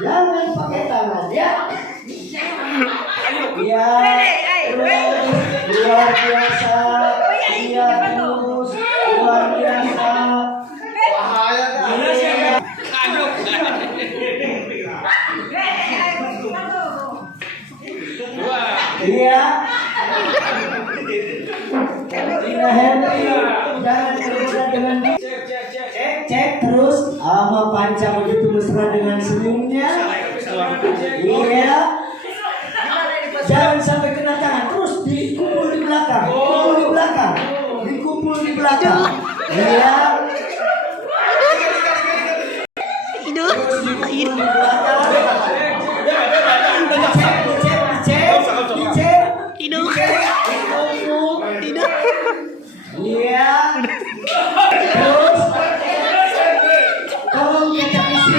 Jangan pakai tangan ya. Iya. Luar biasa. Iya terus luar biasa. Iya. Iya Henry. Jangan terusah dengan cek terus sama Panca begitu mesra dengan senyumnya. Iya. Jangan sampai kena tangan. Terus dikumpul di belakang. Dikumpul di belakang. Dikumpul di belakang. Iya. Hidup. Dikumpul di belakang. Hidup. Hidup. Iya. Terus tolong kita isi